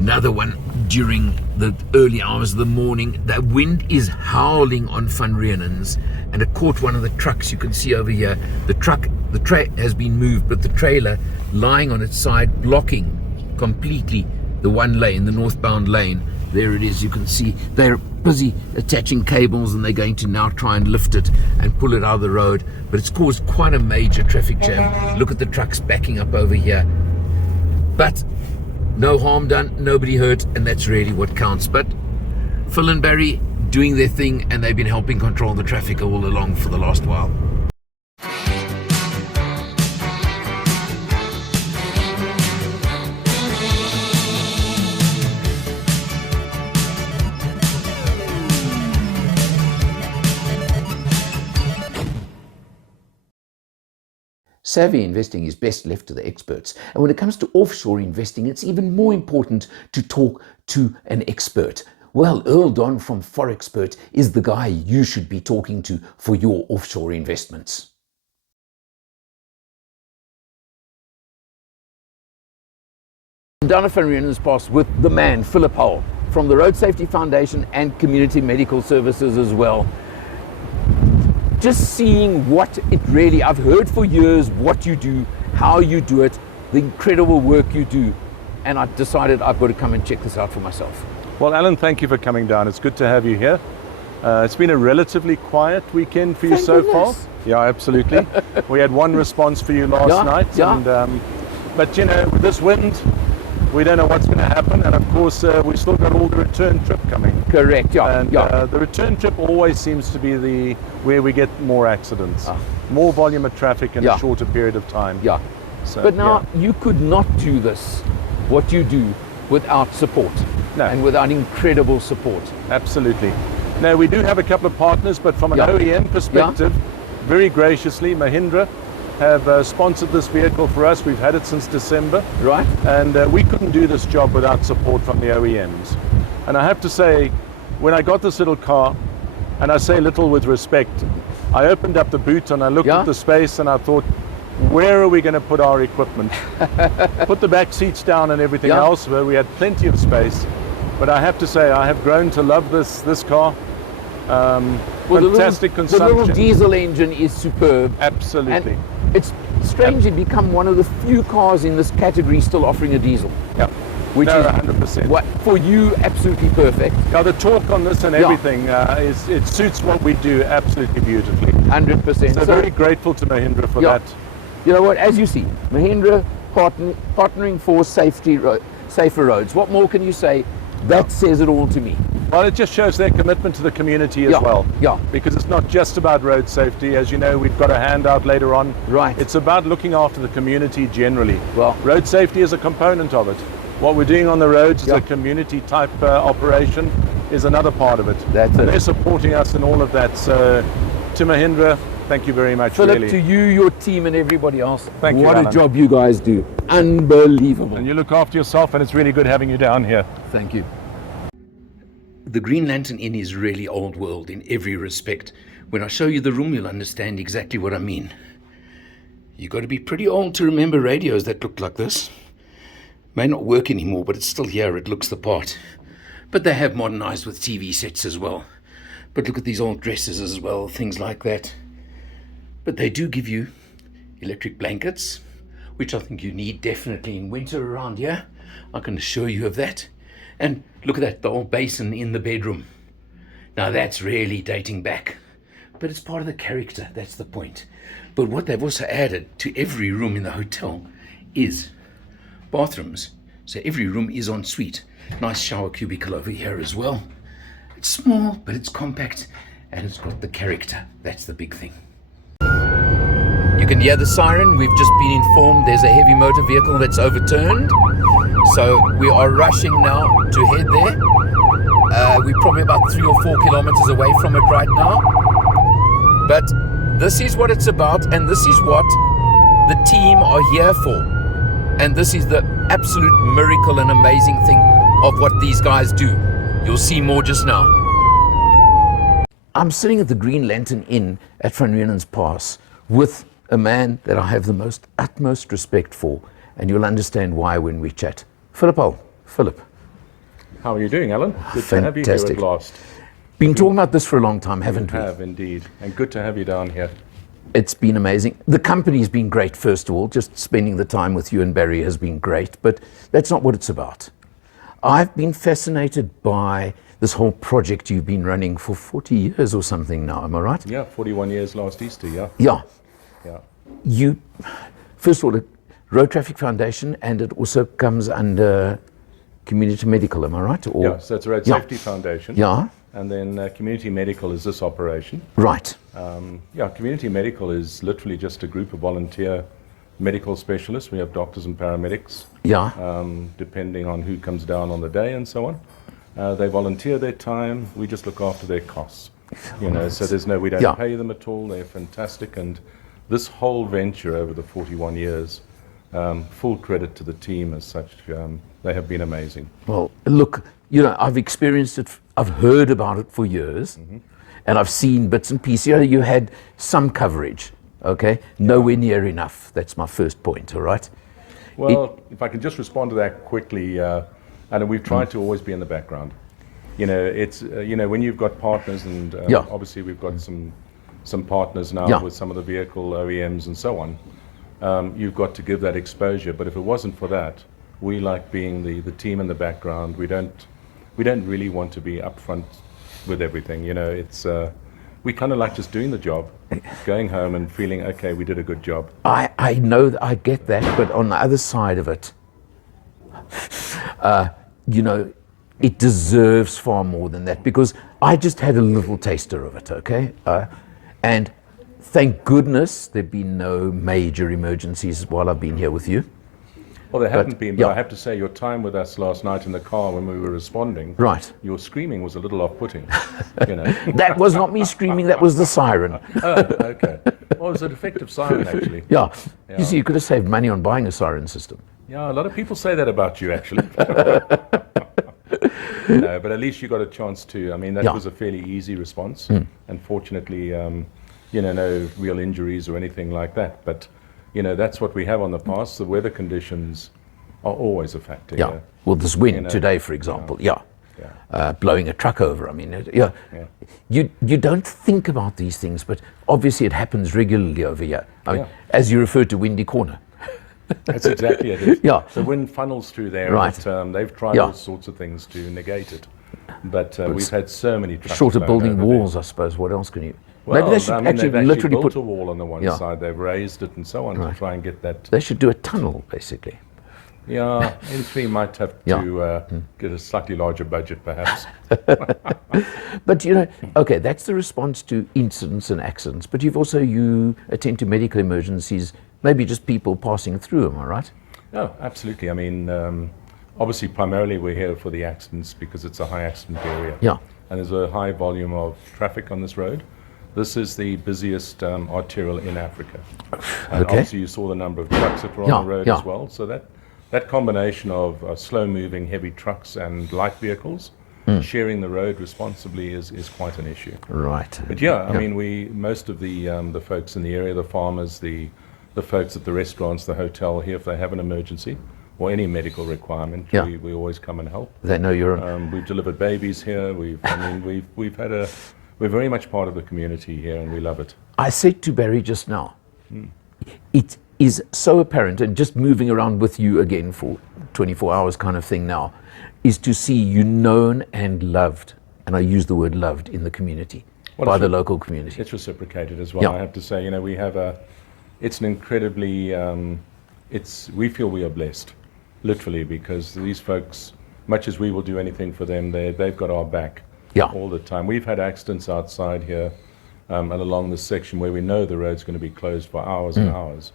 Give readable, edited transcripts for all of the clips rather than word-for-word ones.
Another one during the early hours of the morning. The wind is howling on Van Riemen's, and it caught one of the trucks. You can see over here, the tray has been moved, but the trailer lying on its side, blocking completely the one lane, the northbound lane. There it is. You can see they're busy attaching cables, and they're going to now try and lift it and pull it out of the road. But it's caused quite a major traffic jam. Look at the trucks backing up over here. But no harm done, nobody hurt, and that's really what counts. But Phil and Barry doing their thing, and they've been helping control the traffic all along for the last while. Savvy investing is best left to the experts. And when it comes to offshore investing, it's even more important to talk to an expert. Well, Earl Don from Forexpert is the guy you should be talking to for your offshore investments. Down at Van Riemen's Pass with the man, Philip Hull, from the Road Safety Foundation and Community Medical Services as well. Just seeing what it really, I've heard for years what you do, how you do it, the incredible work you do, and I decided I've got to come and check this out for myself. Well, Alan, thank you for coming down. It's good to have you here. It's been a relatively quiet weekend for you so far. Yeah, absolutely. We had one response for you last night, and but you know, with this wind, we don't know what's going to happen, and of course we still got all the return trip coming. Correct. The return trip always seems to be where we get more accidents, more volume of traffic in a shorter period of time. So, but now you could not do this, what you do, without support. No. And without incredible support. Absolutely. Now we do have a couple of partners, but from an OEM perspective, very graciously, Mahindra have sponsored this vehicle for us. We've had it since December. Right. And we couldn't do this job without support from the OEMs. And I have to say, when I got this little car, and I say little with respect, I opened up the boot and I looked at the space and I thought, where are we going to put our equipment? Put the back seats down and everything else, where we had plenty of space. But I have to say, I have grown to love this car. Fantastic consumption. The little diesel engine is superb. Absolutely. And it's strangely become one of the few cars in this category still offering a diesel. Yeah. Which is 100%. What, for you, absolutely perfect. Now the torque on this and everything, it suits what we do absolutely beautifully. 100%. So very grateful to Mahindra for that. You know what, as you see, Mahindra partnering for safer roads. What more can you say? That says it all to me. Well, it just shows their commitment to the community as well. Yeah. Because it's not just about road safety. As you know, we've got a handout later on. Right. It's about looking after the community generally. Well, road safety is a component of it. What we're doing on the roads is a community type operation is another part of it. They're supporting us in all of that. So to Mahindra, thank you very much. Philip, really. to you, your team and everybody else, thank you, what Alan. a job you guys do. Unbelievable. And you look after yourself, and it's really good having you down here. Thank you. The Green Lantern Inn is really old world in every respect. When I show you the room, you'll understand exactly what I mean. You've got to be pretty old to remember radios that looked like this. May not work anymore, but it's still here. It looks the part. But they have modernized with TV sets as well. But look at these old dresses as well, things like that. But they do give you electric blankets, which I think you need definitely in winter around here. I can assure you of that. And look at that, the old basin in the bedroom. Now that's really dating back. But it's part of the character, that's the point. But what they've also added to every room in the hotel is bathrooms. So every room is en suite. Nice shower cubicle over here as well. It's small, but it's compact, and it's got the character. That's the big thing. You can hear the siren. We've just been informed there's a heavy motor vehicle that's overturned. So we are rushing now to head there. We're probably about 3 or 4 kilometers away from it right now. But this is what it's about, and this is what the team are here for. And this is the absolute miracle and amazing thing of what these guys do. You'll see more just now. I'm sitting at the Green Lantern Inn at Van Riemen's Pass with a man that I have the utmost respect for, and you'll understand why when we chat. Philip Hull. Philip, How are you doing, Alan? Good to have you here at last. Been talking about this for a long time, haven't we? We have indeed, and good to have you down here. It's been amazing. The company's been great, first of all. Just spending the time with you and Barry has been great, but that's not what it's about. I've been fascinated by this whole project you've been running for 40 years or something now, am I right? Yeah, 41 years last Easter, yeah. Yeah. Yeah. You, first of all, the Road Traffic Foundation, and it also comes under Community Medical, am I right? Or, yeah, so it's a Road Safety Foundation. Yeah. And then Community Medical is this operation. Right. Yeah, Community Medical is literally just a group of volunteer medical specialists. We have doctors and paramedics. Yeah. Depending on who comes down on the day and so on. They volunteer their time. We just look after their costs. You know, so there's no, we don't pay them at all. They're fantastic. And this whole venture over the 41 years, full credit to the team as such. They have been amazing. Well, look, you know, I've experienced it, I've heard about it for years, and I've seen bits and pieces. You know, you had some coverage, okay? Nowhere near enough. That's my first point, all right? Well, if I can just respond to that quickly, and we've tried to always be in the background. You know, it's, you know, when you've got partners, and obviously we've got some partners now with some of the vehicle OEMs and so on, you've got to give that exposure. But if it wasn't for that, we like being the team in the background. We don't really want to be upfront with everything. You know, it's we kind of like just doing the job, going home and feeling, okay, we did a good job. I know, I get that, but on the other side of it, you know, it deserves far more than that, because I just had a little taster of it, okay? And thank goodness there've been no major emergencies while I've been here with you. Well, there haven't been, but I have to say your time with us last night in the car when we were responding, your screaming was a little off-putting, you know. That was not me screaming, that was the siren. Oh, okay. Well, it was an effective siren, actually. Yeah. You see, you could have saved money on buying a siren system. Yeah, a lot of people say that about you, actually. No, but at least you got a chance to. I mean, that was a fairly easy response. And fortunately, you know, no real injuries or anything like that. But you know, that's what we have on the pass. The weather conditions are always a factor. Yeah. Well, this wind today, for example, blowing a truck over. I mean, you don't think about these things, but obviously it happens regularly over here. I mean, as you referred to Windy Corner. That's exactly it. The wind funnels through there. Right. But, they've tried all sorts of things to negate it. But we've had so many trucks. Short of building walls, I suppose. What else can you? Well, maybe they should they've literally built put a wall on the one side. They've raised it and so on to try and get that. They should do a tunnel, basically. Yeah, N3 might have to get a slightly larger budget, perhaps. But you know, okay, that's the response to incidents and accidents. But you attend to medical emergencies, maybe just people passing through. Am I right? No, absolutely. I mean, obviously, primarily we're here for the accidents because it's a high accident area. Yeah. And there's a high volume of traffic on this road. This is the busiest arterial in Africa. And obviously, you saw the number of trucks that were on the road as well. So that combination of slow-moving heavy trucks and light vehicles sharing the road responsibly is quite an issue. Right. But I mean, most of the folks in the area, the farmers, the folks at the restaurants, the hotel here, if they have an emergency or any medical requirement, we always come and help. They know you're. We've delivered babies here. We're very much part of the community here, and we love it. I said to Barry just now, it is so apparent, and just moving around with you again for 24 hours kind of thing now, is to see you known and loved, and I use the word loved, in the community, by the local community. It's reciprocated as well, I have to say. You know, we have it's an incredibly, we feel we are blessed, literally, because these folks, much as we will do anything for them, they've got our back. All the time. We've had accidents outside here and along this section where we know the road's going to be closed for hours and hours.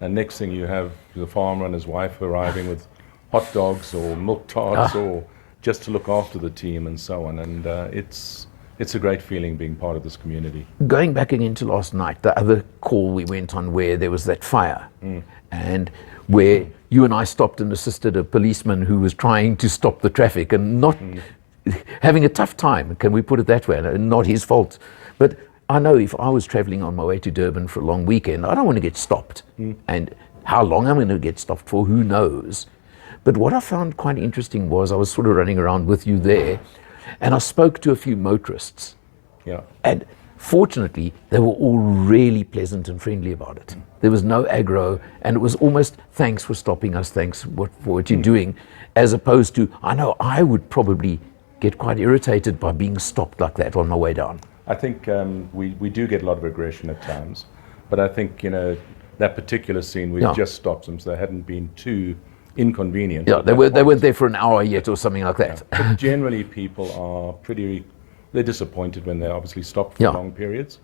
And next thing you have the farmer and his wife arriving with hot dogs or milk tarts or just to look after the team and so on. And it's a great feeling being part of this community. Going back again to last night, the other call we went on where there was that fire and where you and I stopped and assisted a policeman who was trying to stop the traffic and not... having a tough time, can we put it that way? Not his fault. But I know if I was traveling on my way to Durban for a long weekend, I don't want to get stopped. And how long I'm going to get stopped for, who knows? But what I found quite interesting was I was sort of running around with you there, and I spoke to a few motorists. Yeah. And fortunately, they were all really pleasant and friendly about it. There was no aggro, and it was almost, thanks for stopping us, thanks for what you're doing, as opposed to, I know I would probably get quite irritated by being stopped like that on my way down. I think we do get a lot of aggression at times, but I think, that particular scene, we just stopped them so they hadn't been too inconvenient. Yeah, they weren't there for an hour yet or something like that. Yeah. But generally, people are they're disappointed when they're obviously stopped for long periods.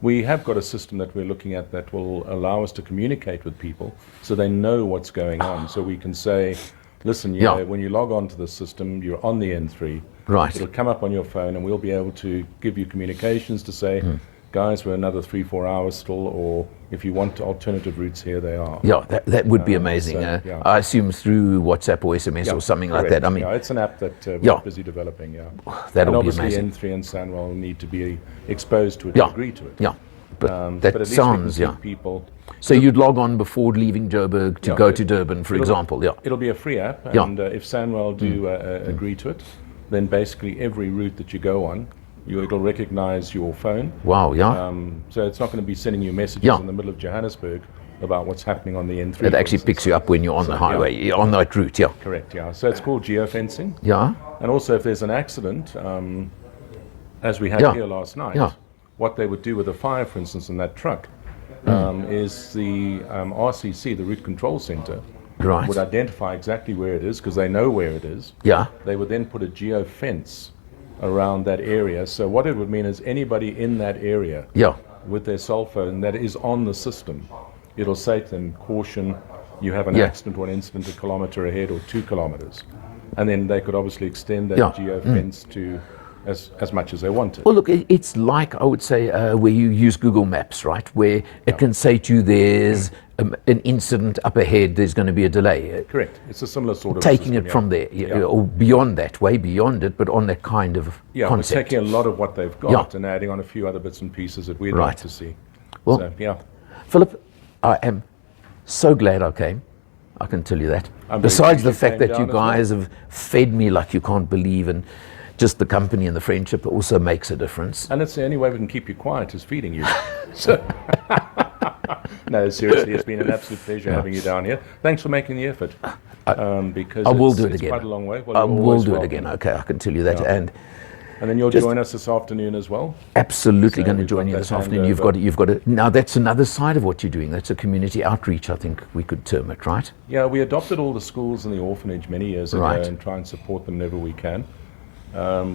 We have got a system that we're looking at that will allow us to communicate with people so they know what's going on. So we can say, listen, when you log on to the system, you're on the N3. Right. It'll come up on your phone and we'll be able to give you communications to say, guys, we're another 3-4 hours still, or if you want alternative routes, here they are. Yeah, that would be amazing. I assume through WhatsApp or SMS or something like that. I mean, it's an app that we're busy developing. That'll and be obviously amazing. N3 and Sanwell need to be exposed to it to agree to it. Yeah, but but at least sounds, we can keep people. So you'd log on before leaving Joburg to go to Durban, for example. It'll be a free app, and if Sanwell do agree to it, then basically every route that you go on, it'll recognize your phone. Wow, yeah. So it's not going to be sending you messages in the middle of Johannesburg about what's happening on the N3. It actually picks you up when you're on the highway, on that route, Correct, So it's called geofencing. Yeah. And also if there's an accident, as we had here last night, what they would do with a fire, for instance, in that truck, is the RCC, the Route Control Center, would identify exactly where it is because they know where it is. Yeah. They would then put a geofence around that area. So what it would mean is anybody in that area with their cell phone that is on the system, it'll say to them, caution, you have an accident or an incident a kilometer ahead or 2 kilometers. And then they could obviously extend that geofence to as much as they wanted. Well, look, it's like, I would say, where you use Google Maps, right? Where it can say to you, there's an incident up ahead, there's going to be a delay. Correct. It's a similar sort of taking system, it from there, or beyond that, way beyond it, but on that kind of concept. We're taking a lot of what they've got and adding on a few other bits and pieces that we'd like to see. Well, so, Philip, I am so glad I came. I can tell you that. Besides the fact that you guys have fed me like you can't believe, and just the company and the friendship also makes a difference. And it's the only way we can keep you quiet is feeding you. So, no, seriously, it's been an absolute pleasure having you down here. Thanks for making the effort. Because I will do it it's again. quite a long way. Well, I will do it again. Okay, I can tell you that. And then you'll join us this afternoon as well. Absolutely, going to join you this afternoon. You've got it. Now that's another side of what you're doing. That's a community outreach, I think we could term it, right? Yeah, we adopted all the schools and the orphanage many years ago and try and support them whenever we can.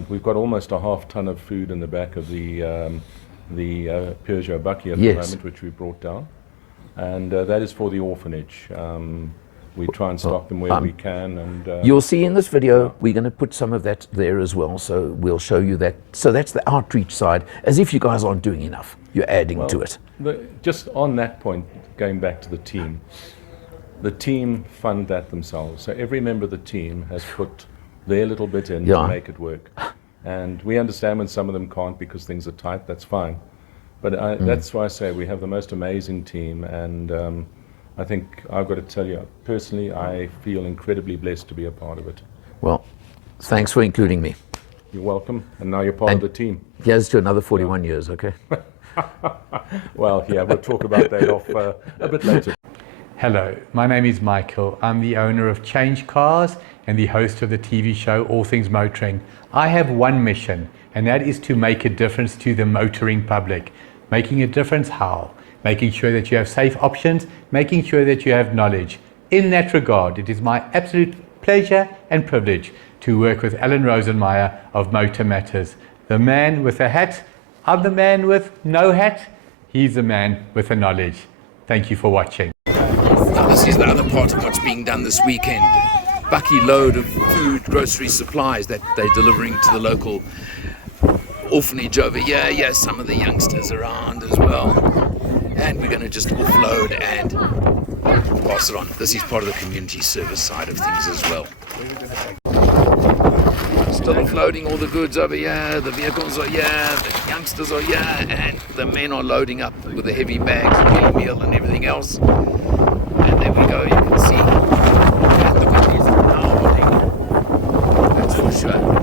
We've got almost a half ton of food in the back of the Peugeot Bucky at the moment, which we brought down, and that is for the orphanage. We try and stock them where we can. And you'll see in this video, we're going to put some of that there as well. So we'll show you that. So that's the outreach side, as if you guys aren't doing enough. You're adding to it. Just on that point, going back to the team fund that themselves. So every member of the team has put their little bit in to make it work. And we understand when some of them can't because things are tight, that's fine. But that's why I say we have the most amazing team, and I think I've got to tell you, personally, I feel incredibly blessed to be a part of it. Well, thanks for including me. You're welcome, and now you're part of the team. Here's to another 41 years, okay? Well, we'll talk about that off a bit later. Hello, my name is Michael. I'm the owner of CHANGECARS and the host of the TV show All Things Motoring. I have one mission, and that is to make a difference to the motoring public. Making a difference how? Making sure that you have safe options, making sure that you have knowledge. In that regard, it is my absolute pleasure and privilege to work with Alan Rosenmeyer of MotorMatters. The man with a hat, I'm the man with no hat, he's the man with the knowledge. Thank you for watching. Now this is the other part of what's being done this weekend. Bucky load of food, grocery supplies that they're delivering to the local orphanage over here. Yeah, some of the youngsters around as well. And we're going to just offload and pass it on. This is part of the community service side of things as well. Still offloading all the goods over here. The vehicles are here, the youngsters are here, and the men are loading up with the heavy bags, meal and everything else. And there we go, you can see. tour.